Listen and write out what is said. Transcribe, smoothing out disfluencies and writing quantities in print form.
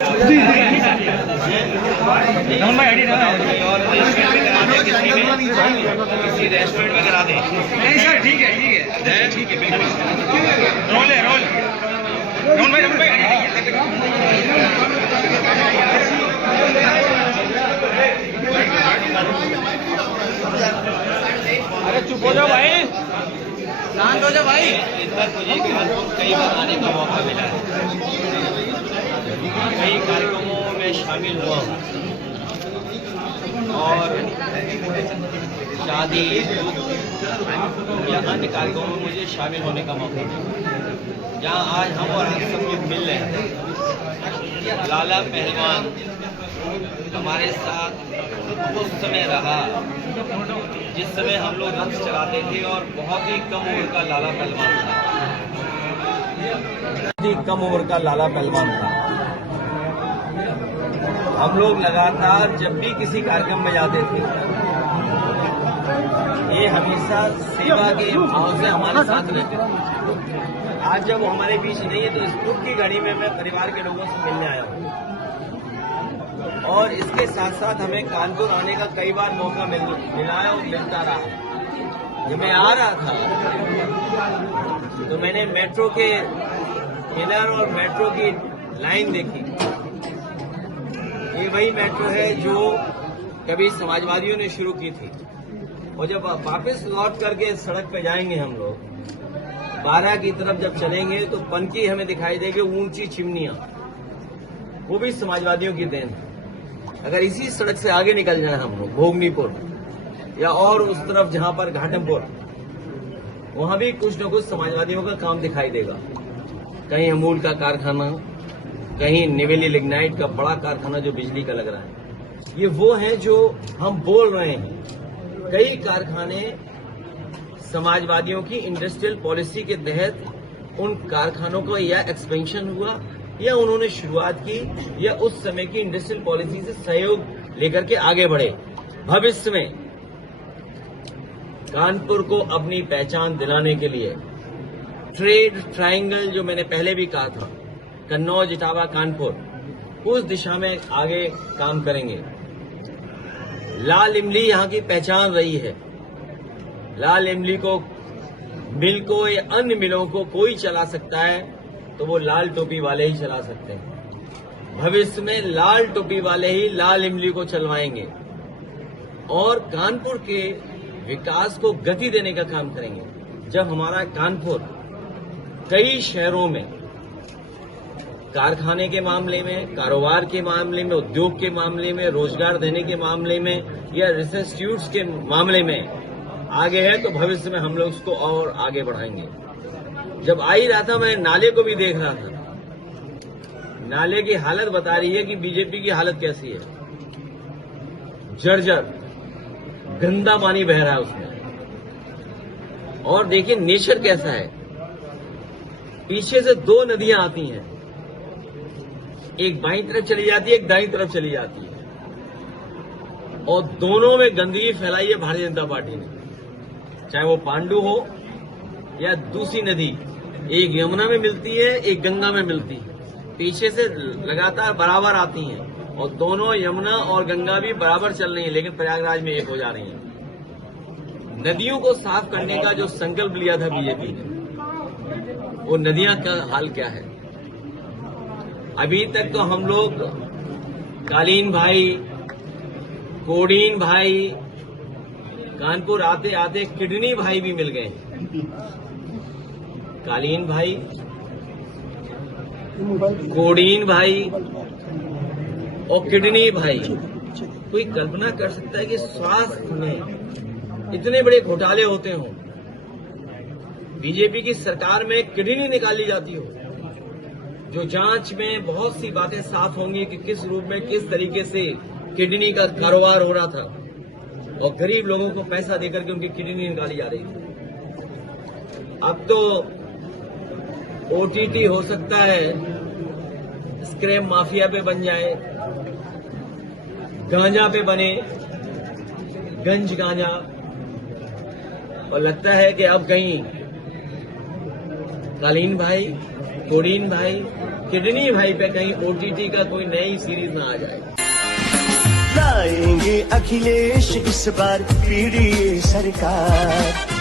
किसी रेस्टोरेंट में करा दें। नहीं सर, ठीक है ठीक है बिल्कुल। रोल है रोल भाई अरे चुप हो जाओ भाई, शांत हो जाओ भाई। इस बार मुझे कई बार आने का मौका मिला है, कई कार्यक्रमों में शामिल हुआ और शादी या अन्य कार्यक्रमों में मुझे शामिल होने का मौका मिला, जहाँ आज हम और आप सब लोग मिल रहे हैं। लाला पहलवान हमारे साथ उस समय रहा जिस समय हम लोग रथ चलाते थे और बहुत ही कम उम्र का लाला पहलवान था, बहुत ही कम उम्र का लाला पहलवान था। हम लोग लगातार जब भी किसी कार्यक्रम में जाते थे, ये हमेशा सेवा के भाव से हमारे साथ रहते थे। आज जब वो हमारे बीच नहीं है तो इस दुख की घड़ी में मैं परिवार के लोगों से मिलने आया हूँ और इसके साथ साथ हमें कानपुर आने का कई बार मौका मिला है और मिलता रहा। जब मैं आ रहा था तो मैंने मेट्रो के पिलर और मेट्रो की लाइन देखी। ये वही मेट्रो है जो कभी समाजवादियों ने शुरू की थी और जब वापस लौट करके सड़क पे जाएंगे हम लोग 12 की तरफ जब चलेंगे तो पनकी हमें दिखाई देगी, ऊंची चिमनियां, वो भी समाजवादियों की देन है। अगर इसी सड़क से आगे निकल जाए हम लोग भोगनीपुर या और उस तरफ जहां पर घाटमपुर, वहां भी कुछ न कुछ समाजवादियों का काम दिखाई देगा। कहीं अमूल का कारखाना, कहीं निवेली लिग्नाइट का बड़ा कारखाना जो बिजली का लग रहा है। ये वो है जो हम बोल रहे हैं। कई कारखाने समाजवादियों की इंडस्ट्रियल पॉलिसी के तहत उन कारखानों का या एक्सपेंशन हुआ या उन्होंने शुरुआत की या उस समय की इंडस्ट्रियल पॉलिसी से सहयोग लेकर के आगे बढ़े। भविष्य में कानपुर को अपनी पहचान दिलाने के लिए ट्रेड ट्रायंगल जो मैंने पहले भी कहा था, कन्नौज, इटावा, कानपुर, उस दिशा में आगे काम करेंगे। लाल इमली यहाँ की पहचान रही है। लाल इमली को मिल को या अन्य मिलों को कोई चला सकता है तो वो लाल टोपी वाले ही चला सकते हैं। भविष्य में लाल टोपी वाले ही लाल इमली को चलवाएंगे और कानपुर के विकास को गति देने का काम करेंगे। जब हमारा कानपुर कई शहरों में कारखाने के मामले में, कारोबार के मामले में, उद्योग के मामले में, रोजगार देने के मामले में या रिसर्च इंस्टीट्यूट्स के मामले में आगे है तो भविष्य में हम लोग उसको और आगे बढ़ाएंगे। जब आ ही रहा था मैं नाले को भी देख रहा था, नाले की हालत बता रही है कि बीजेपी की हालत कैसी है। जर्जर गंदा पानी बह रहा है उसमें। और देखिए नेचर कैसा है, पीछे से 2 नदियां आती हैं, एक बाईं तरफ चली जाती है, एक दाईं तरफ चली जाती है और दोनों में गंदगी फैलाई है भारतीय जनता पार्टी ने। चाहे वो पांडु हो या दूसरी नदी, एक यमुना में मिलती है, एक गंगा में मिलती है, पीछे से लगातार बराबर आती हैं और दोनों यमुना और गंगा भी बराबर चल रही हैं, लेकिन प्रयागराज में एक हो जा रही हैं। नदियों को साफ करने का जो संकल्प लिया था बीजेपी ने, वो नदियां का हाल क्या है? अभी तक तो हम लोग कालीन भाई, कोडीन भाई, कानपुर आते आते किडनी भाई भी मिल गए। कालीन भाई, कोडीन भाई और किडनी भाई। कोई कल्पना कर सकता है कि स्वास्थ्य में इतने बड़े घोटाले होते हों, बीजेपी की सरकार में किडनी निकाली जाती हो, जो जांच में बहुत सी बातें साफ होंगी कि किस रूप में किस तरीके से किडनी का कारोबार हो रहा था और गरीब लोगों को पैसा देकर के उनकी किडनी निकाली जा रही थी। अब तो ओटीटी हो सकता है स्क्रैप माफिया पे बन जाए, गांजा पे बने, गंज गांजा, और लगता है कि अब कहीं कालीन भाई, कोडीन भाई किडनी भाई पे कहीं ओटीटी का कोई नई सीरीज ना आ जाए। लाएंगे अखिलेश इस बार पीडीए सरकार।